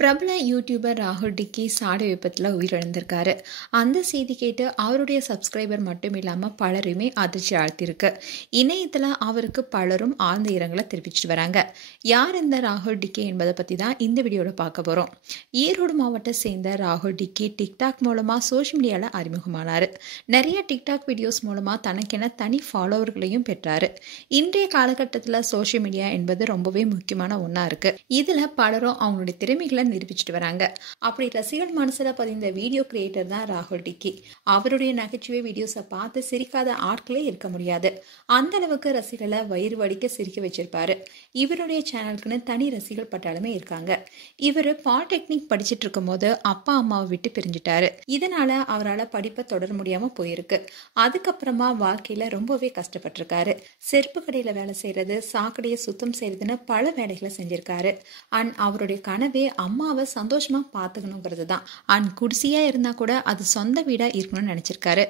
பிரபல யூடியூபர் ராகுல் டிக்கி சாலை விபத்தில் உயிரிழந்திருக்காரு. அந்த செய்தி கேட்டு அவருடைய சப்ஸ்கிரைபர் மட்டும் இல்லாமல் பலருமே அதிர்ச்சி ஆழ்த்திருக்கு. இணையத்தில் அவருக்கு பலரும் ஆழ்ந்த இரங்கலை தெரிவிச்சிட்டு வராங்க. யார் இந்த ராகுல் டிக்கி என்பதை பற்றி தான் இந்த வீடியோவில் பார்க்க போகிறோம். ஈரோடு மாவட்டத்தை சேர்ந்த ராகுல் டிக்கி டிக்டாக் மூலமாக சோஷியல் மீடியாவில் அறிமுகமானார். நிறைய டிக்டாக் வீடியோஸ் மூலமாக தனக்கென தனி ஃபாலோவர்களையும் பெற்றார். இன்றைய காலகட்டத்தில் சோஷியல் மீடியா என்பது ரொம்பவே முக்கியமான ஒன்றா இருக்குது. இதில் பலரும் அவங்களுடைய திறமைகளை நிரூபிச்சுட்டு வராங்க. அப்படி ரசிகர் மனசுல பதிந்த வீடியோ கிரியேட்டர் தான் ராகுல் டிக்கி. அவருடைய நகைச்சுவை வீடியோஸை பார்த்து சிரிக்காத ஆட்களே இருக்க முடியாது. அந்த அளவுக்கு ரசிகர்களை வயிறு வலிக்க சிரிக்க வச்சிருப்பாரு. இவருடைய சேனலுக்குன்னு தனி ரசிகர் பட்டாலுமே இருக்காங்க. இவர் பாலிடெக்னிக் படிச்சுட்டு இருக்கும் போது அப்பா அம்மாவை விட்டு பிரிஞ்சுட்டாரு. இதனால அவரால் படிப்பை தொடர முடியாம போயிருக்கு. அதுக்கப்புறமா வாழ்க்கையில ரொம்பவே கஷ்டப்பட்டிருக்காரு. செருப்பு கடையில வேலை செய்யறது, சாக்கடையை சுத்தம் செய்யறதுன்னு பல வேலைகளை செஞ்சிருக்காரு. அண்ட் அவருடைய கனவே அம்மாவை சந்தோஷமா பார்த்துக்கணுங்கிறது தான். அண்ட் குடிசையா இருந்தா கூட அது சொந்த வீடா இருக்கணும்னு நினைச்சிருக்காரு.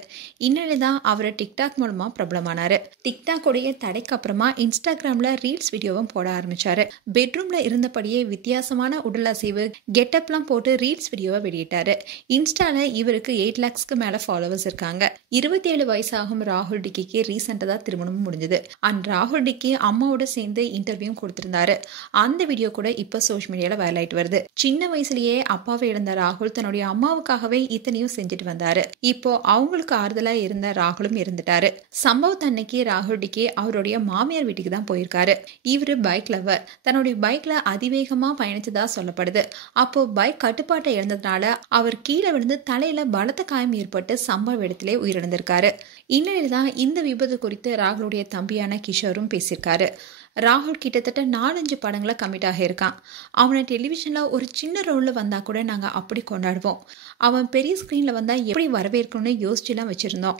இந்நிலைதான் அவர் டிக்டாக் மூலமா பிரபலமானாரு. டிக்டாக் உடைய தடைக்கு அப்புறமா இன்ஸ்டாகிராம்ல ரீல்ஸ் வீடியோவும் போட ஆரம்பிச்சாரு. பெட்ரூம்ல இருந்தபடியே வித்தியாசமான உடல் அசைவு கெட்டப்லாம் போட்டு ரீல்ஸ் வீடியோவை வெளியிட்டாரு. இன்ஸ்டால இவருக்கு 8 lakhsக்கு மேல ஃபாலோவர்ஸ் இருக்காங்க. 27 வயசாகும் ராகுல் டிக்கிக்கு ரீசெண்டா தான் திருமணமும் முடிஞ்சது. அண்ட் ராகுல் டிக்கி அம்மாவோட சேர்ந்து இன்டர்வியூ கொடுத்திருந்தாரு. அந்த வீடியோ கூட இப்ப சோஷியல் மீடியால வைரல் ஆயிட்டு வருது. சின்ன வயசுலயே அப்பாவை இழந்த ராகுல் தன்னுடைய அம்மாவுக்காகவே இத்தனையும் செஞ்சுட்டு வந்தாரு. இப்போ அவங்களுக்கு ஆறுதலா இருந்த ராகுலும் இருந்துட்டாரு. சம்பவத்தன்னைக்கு ராகுல் டிக்கி அவருடைய மாமியார் வீட்டுக்கு தான் போயிருக்காரு. இவரு பைக் லவர். தன்னுடைய பைக்ல அதிவேகமா பயணிச்சதா சொல்லப்படுது. அப்போ பைக் கட்டுப்பாட்டை இழந்ததுனால அவர் கீழே விழுந்து தலையில பலத்த காயம் ஏற்பட்டு சம்பவ இடத்திலே உயிரிழந்திருக்காரு. இந்நிலையில தான் இந்த விபத்து குறித்து ராகுலுடைய தம்பியான கிஷோரும் பேசியிருக்காரு. ராகுல் கிட்டத்தட்ட 4-5 படங்களை கமிட் ஆகியிருக்கான். அவனை டெலிவிஷன்ல ஒரு சின்ன ரோல்ல வந்தா கூட நாங்க அப்படி கொண்டாடுவோம். அவன் பெரிய ஸ்கிரீன்ல வந்தா எப்படி வரவேற்கணும்னு யோசிச்சுலாம் வச்சிருந்தோம்.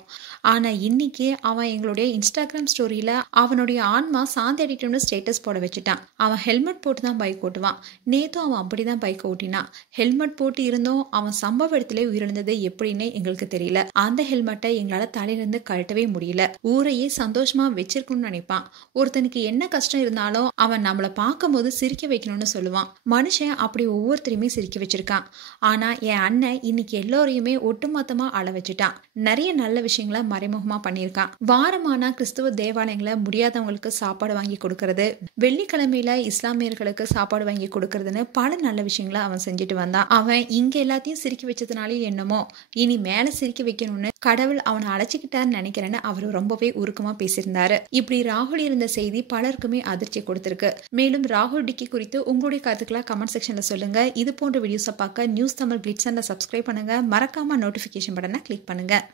ஆனா இன்னைக்கு அவன் எங்களுடைய இன்ஸ்டாகிராம் ஸ்டோரியில அவனுடைய ஆன்மா சாந்தடிக்கும்னு ஸ்டேட்டஸ் போட வச்சுட்டான். அவன் ஹெல்மெட் போட்டு தான் பைக் ஓட்டுவான். நேத்தும் அவன் அப்படிதான் பைக் ஓட்டினான். ஹெல்மெட் போட்டு இருந்தோம். அவன் சம்பவ இடத்துல உயிரிழந்தது எப்படின்னு எங்களுக்கு தெரியல. அந்த ஹெல்மெட்டை எங்களால தலையிலிருந்து கழட்டவே முடியல. ஊரையே சந்தோஷமா வச்சிருக்கணும்னு நினைப்பான். ஒருத்தனுக்கு என்ன கஷ்டம் இருந்தாலும் அவன் நம்மளை பார்க்கும் போது சிரிக்க வைக்கணும்னு சொல்லுவான். மனுஷன் அப்படி ஒவ்வொருத்தரையுமே சிரிக்க வச்சிருக்கான். ஆனா என் அண்ணன் இன்னைக்கு எல்லோரையுமே ஒட்டுமொத்தமா அழ வச்சுட்டான். நிறைய நல்ல விஷயங்களை மறைமுகமா பண்ணியிருக்கான். வாரமானா கிறிஸ்துவ தேவாலயங்களை முடியாதவங்களுக்கு சாப்பாடு வாங்கி கொடுக்கறது, வெள்ளிக்கிழமையில இஸ்லாமியர்களுக்கு சாப்பாடு வாங்கி கொடுக்கறதுன்னு பல நல்ல விஷயங்களை அவன் செஞ்சுட்டு வந்தான். அவன் இங்க எல்லாத்தையும் சிரிக்க வச்சதுனாலே என்னமோ இனி மேல சிரிக்க வைக்கணும்னு கடவுள் அவனை அழைச்சிக்கிட்டாருன்னு நினைக்கிறேன்னு அவரு ரொம்பவே உருக்கமா பேசியிருந்தாரு. இப்படி ராகுல் இருந்த செய்தி பலருக்குமே அதிர்ச்சி கொடுத்திருக்கு. மேலும் ராகுல் டிக்கி குறித்து உங்களுடைய கருத்துக்களை கமெண்ட் செக்ஷன்ல சொல்லுங்க. இது போன்ற வீடியோஸை பார்க்க நியூஸ் தமிழ் கிளிட்ஸ் சப்ஸ்கிரைப் பண்ணுங்க. மறக்காம நோட்டிபிகேஷன் பட்டனை கிளிக் பண்ணுங்க.